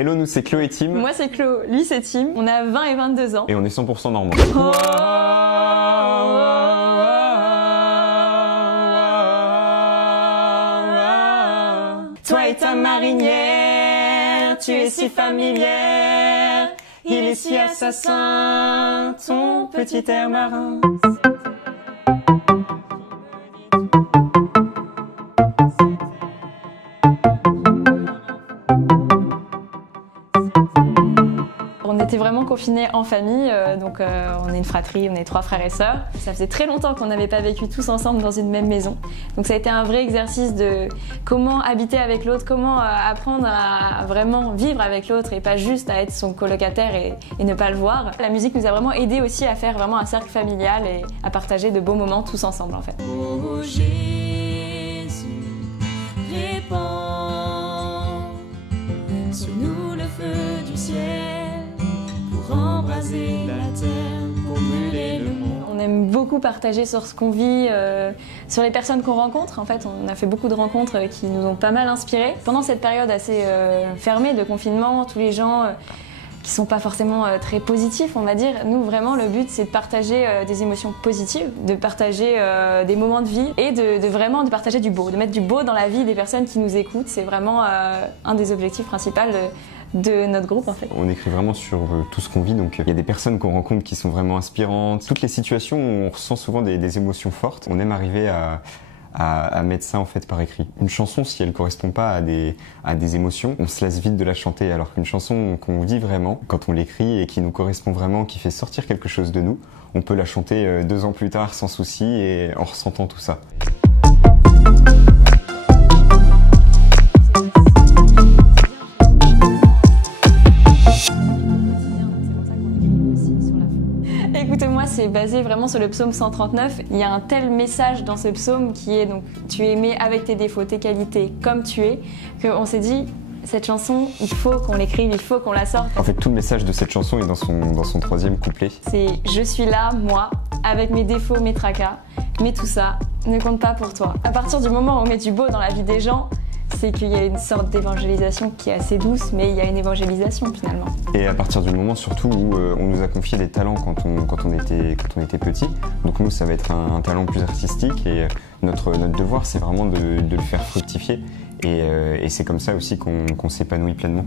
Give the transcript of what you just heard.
Hello, nous c'est Chloé et Tim. Moi c'est Chlo, lui c'est Tim. On a 20 et 22 ans. Et on est 100% normand. Toi et ta marinière, tu es si familière. Il est si assassin, ton petit air marin. On était vraiment confinés en famille, donc on est une fratrie, on est 3 frères et sœurs. Ça faisait très longtemps qu'on n'avait pas vécu tous ensemble dans une même maison. Donc ça a été un vrai exercice de comment habiter avec l'autre, comment apprendre à vraiment vivre avec l'autre et pas juste à être son colocataire et ne pas le voir. La musique nous a vraiment aidé aussi à faire vraiment un cercle familial et à partager de beaux moments tous ensemble en fait. Oh Jésus, répands sur nous le feu du ciel. Embraser la terre pour brûler le monde. On aime beaucoup partager sur ce qu'on vit, sur les personnes qu'on rencontre. En fait, on a fait beaucoup de rencontres qui nous ont pas mal inspirés. Pendant cette période assez fermée de confinement, tous les gens qui sont pas forcément très positifs, on va dire. Nous, vraiment, le but, c'est de partager des émotions positives, de partager des moments de vie et vraiment de partager du beau, de mettre du beau dans la vie des personnes qui nous écoutent. C'est vraiment un des objectifs principaux de notre groupe en fait. On écrit vraiment sur tout ce qu'on vit, donc il y a des personnes qu'on rencontre qui sont vraiment inspirantes. Toutes les situations où on ressent souvent des émotions fortes, on aime arriver à mettre ça en fait par écrit. Une chanson, si elle correspond pas à des émotions, on se lasse vite de la chanter, alors qu'une chanson qu'on vit vraiment, quand on l'écrit et qui nous correspond vraiment, qui fait sortir quelque chose de nous, on peut la chanter 2 ans plus tard sans souci et en ressentant tout ça. Écoutez-moi, c'est basé vraiment sur le psaume 139. Il y a un tel message dans ce psaume qui est donc tu es aimé avec tes défauts, tes qualités, comme tu es, qu'on s'est dit cette chanson, il faut qu'on l'écrive, il faut qu'on la sorte. En fait, tout le message de cette chanson est dans son 3e couplet. C'est je suis là, moi, avec mes défauts, mes tracas, mais tout ça ne compte pas pour toi. À partir du moment où on met du beau dans la vie des gens, c'est qu'il y a une sorte d'évangélisation qui est assez douce, mais il y a une évangélisation finalement. Et à partir du moment surtout où on nous a confié des talents quand on était petit, donc nous ça va être un talent plus artistique et notre devoir c'est vraiment de le faire fructifier et c'est comme ça aussi qu'on s'épanouit pleinement.